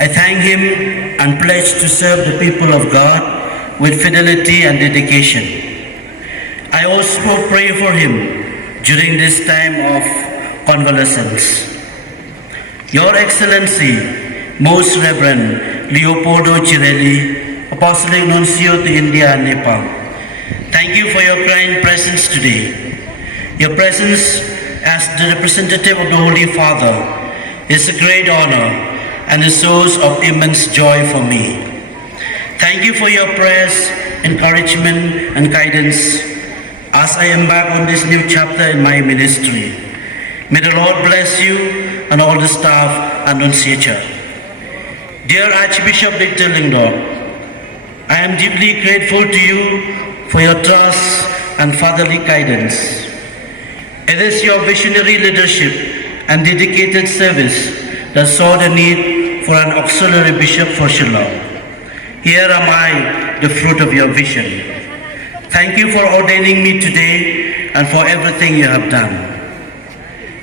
I thank him and pledge to serve the people of God with fidelity and dedication. I also pray for him during this time of convalescence. Your Excellency, Most Reverend Leopoldo Cirelli, Apostolic Nuncio to India and Nepal, thank you for your kind presence today. Your presence as the representative of the Holy Father is a great honor and a source of immense joy for me. Thank you for your prayers, encouragement, and guidance as I embark on this new chapter in my ministry. May the Lord bless you and all the staff and nunciature. Dear Archbishop Victor Lyngdoh, I am deeply grateful to you for your trust and fatherly guidance. It is your visionary leadership and dedicated service that saw the need for an auxiliary bishop for Shillong. Here am I, the fruit of your vision. Thank you for ordaining me today and for everything you have done.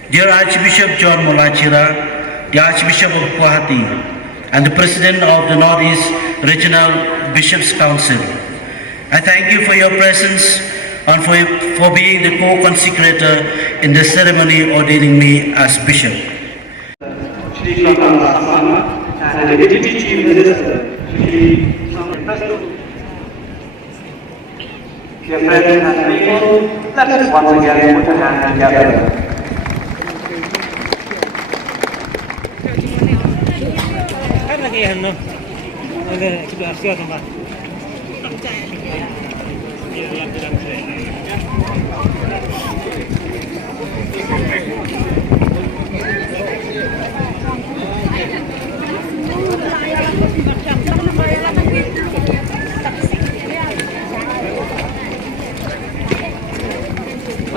Dear Archbishop John Molachira, the Archbishop of Guwahati, and the President of the Northeast Regional Bishops' Council, I thank you for your presence and for being the co-consecrator in the ceremony ordaining me as bishop. Shri Shantala Asana and the Deputy Chief Minister, Shri President. Dear friends and people, let us once again put a hand together.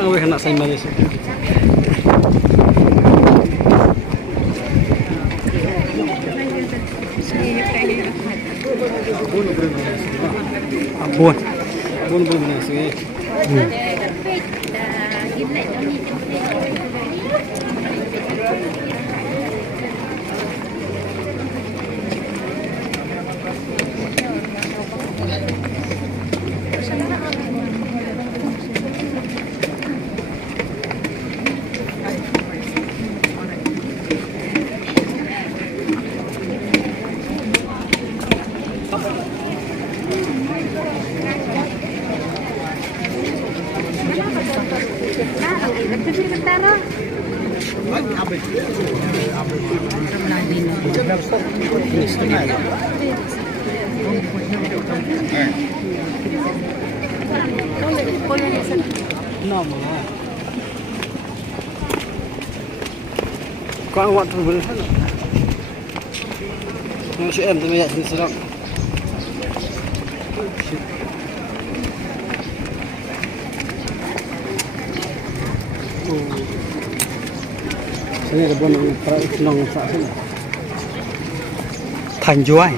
We're not saying Malaysia. Có ngoạn trong vườn hết. Nó sẽ em tôi mới nhận xin lỗi. Saya ada buat nong sak sini. Thành juai.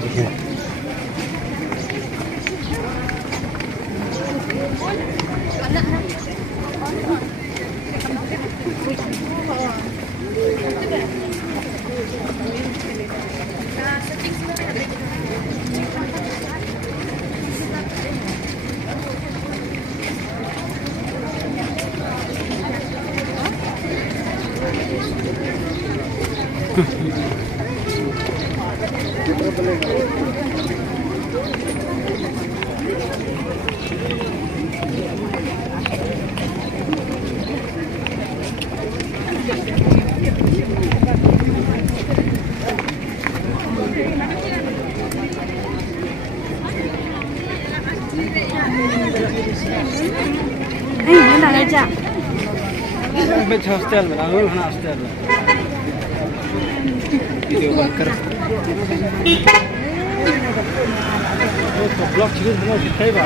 Mana aja? Bed hostel में लागल हना hostel में. Video banker. तो block चीज हम दिखाई बा.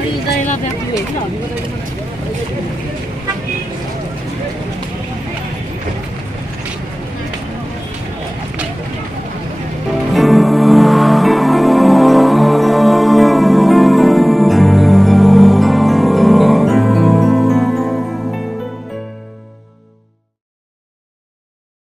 Ini dah lah yang